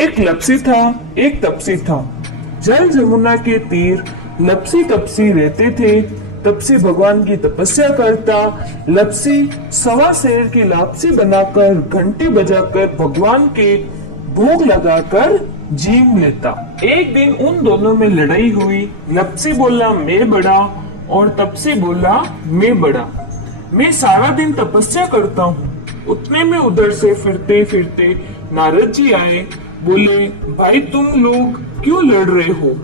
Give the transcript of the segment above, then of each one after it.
एक लपसी था, एक तपसी था। जल जमुना के तीर लपसी तपसी रहते थे। तपसी भगवान की तपस्या करता, लपसी सवा शेर की लापसी बनाकर घंटी बजाकर भगवान के भोग लगाकर जीम लेता। एक दिन उन दोनों में लड़ाई हुई। लपसी बोला मैं बड़ा और तपसी बोला मैं बड़ा। मैं सारा दिन तपस्या करता हूँ। उतने में उधर से फिरते फिरते नारद जी आए। बोले भाई तुम लोग क्यों लड़ रहे हो?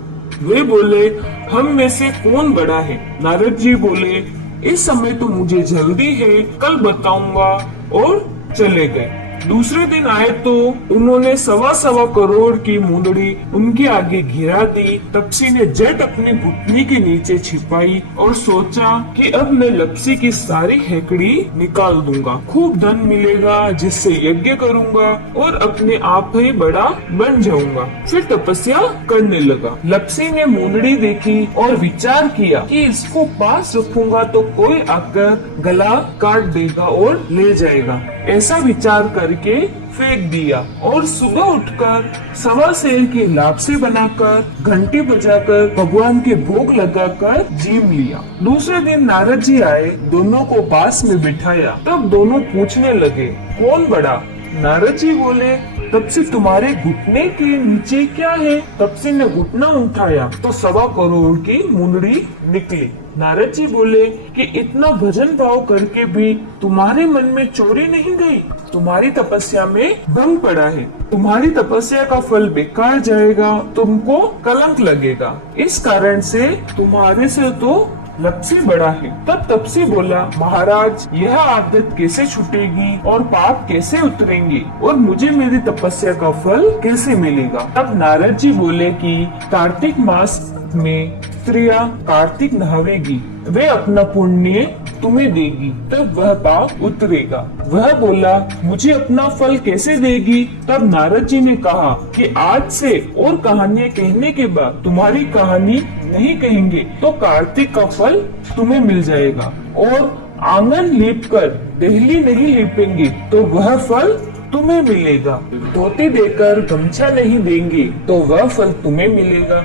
वे बोले हम में से कौन बड़ा है? नारद जी बोले इस समय तो मुझे जल्दी है, कल बताऊंगा, और चले गए। दूसरे दिन आए तो उन्होंने सवा सवा करोड़ की मुंदड़ी उनके आगे गिरा दी। तपसी ने झट अपनी घुटनी के नीचे छिपाई और सोचा कि अब मैं लपसी की सारी हेकड़ी निकाल दूंगा, खूब धन मिलेगा जिससे यज्ञ करूंगा और अपने आप ही बड़ा बन जाऊंगा। फिर तपस्या करने लगा। लपसी ने मुंदड़ी देखी और विचार किया कि इसको पास रखूंगा तो कोई आकर गला काट देगा और ले जाएगा। ऐसा विचार करके फेंक दिया और सुबह उठकर सवा शेर की लापसी बनाकर घंटी बजाकर भगवान के भोग लगाकर जीम लिया। दूसरे दिन नारद जी आए, दोनों को पास में बिठाया। तब दोनों पूछने लगे कौन बड़ा? नारद जी बोले तपसी तुम्हारे घुटने के नीचे क्या है? तपसी ने घुटना उठाया तो सवा करोड़ की मुंदड़ी निकली। नारद जी बोले कि इतना भजन भाव करके भी तुम्हारे मन में चोरी नहीं गई? तुम्हारी तपस्या में भंग पड़ा है। तुम्हारी तपस्या का फल बेकार जाएगा, तुमको कलंक लगेगा। इस कारण से तुम्हारे से तो लपसी बड़ा है। तब तपसी बोला महाराज यह आदत कैसे छूटेगी और पाप कैसे उतरेंगे और मुझे मेरी तपस्या का फल कैसे मिलेगा? तब नारद जी बोले कि कार्तिक मास में स्त्रियां कार्तिक नहावेगी, वे अपना पुण्य तुम्हें देगी, तब वह पाप उतरेगा। वह बोला मुझे अपना फल कैसे देगी? तब नारद जी ने कहा कि आज से और कहानियाँ कहने के बाद तुम्हारी कहानी नहीं कहेंगे तो कार्तिक का फल तुम्हें मिल जाएगा। और आंगन लीप कर देहली नहीं लीपेंगे तो वह फल तुम्हें मिलेगा। धोती देकर गमछा नहीं देंगे तो वह फल तुम्हें मिलेगा।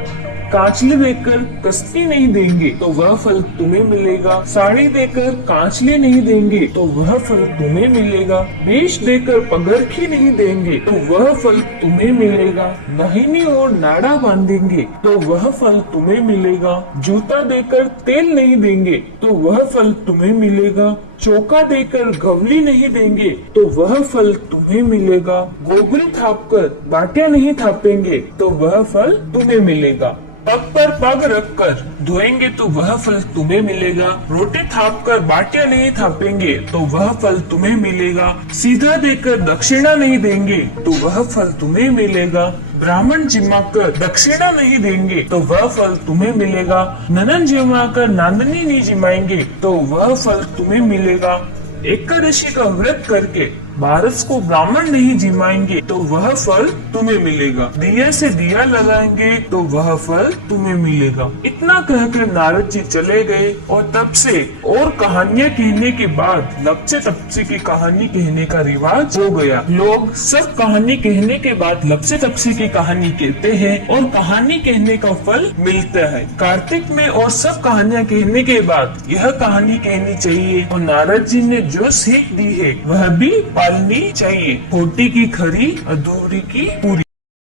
कांचली देकर कस्ती नहीं देंगे तो वह फल तुम्हें मिलेगा। साड़ी देकर कांचले नहीं देंगे तो वह फल तुम्हें मिलेगा। वेश देकर पगरखी नहीं देंगे तो वह फल तुम्हें मिलेगा। नहीनी और नाड़ा बांधेंगे तो वह फल तुम्हें मिलेगा। जूता देकर तेल नहीं देंगे तो वह फल तुम्हें मिलेगा। चौका देकर गवली नहीं देंगे तो वह फल तुम्हें मिलेगा। गोगरी थाप कर बाटिया नहीं थापेंगे तो वह फल तुम्हें मिलेगा। पग पर पग रखकर धोएंगे तो वह फल तुम्हें मिलेगा। रोटी थाप कर बाटिया नहीं थापेंगे तो वह फल तुम्हें मिलेगा। सीधा देकर दक्षिणा नहीं देंगे तो वह फल तुम्हें मिलेगा। ब्राह्मण जिमाकर दक्षिणा नहीं देंगे तो वह फल तुम्हें मिलेगा। ननन जिमाकर नांदनी नहीं जिमाएंगे तो वह फल तुम्हें मिलेगा। एकादशी का व्रत करके बारस को ब्राह्मण नहीं जिमाएंगे तो वह फल तुम्हें मिलेगा। दिया से दिया लगाएंगे तो वह फल तुम्हें मिलेगा। इतना कहकर नारद जी चले गए और तब से और कहानियाँ कहने के बाद लपसी तपसी की कहानी कहने का रिवाज हो गया। लोग सब कहानी कहने के बाद लपसी तपसी की कहानी कहते हैं और कहानी कहने का फल मिलता है। कार्तिक में और सब कहानियाँ कहने के बाद यह कहानी कहनी चाहिए और नारद जी ने जो सीख दी है वह भी पालनी चाहिए। खोटी की खरी, अधूरी की पूरी।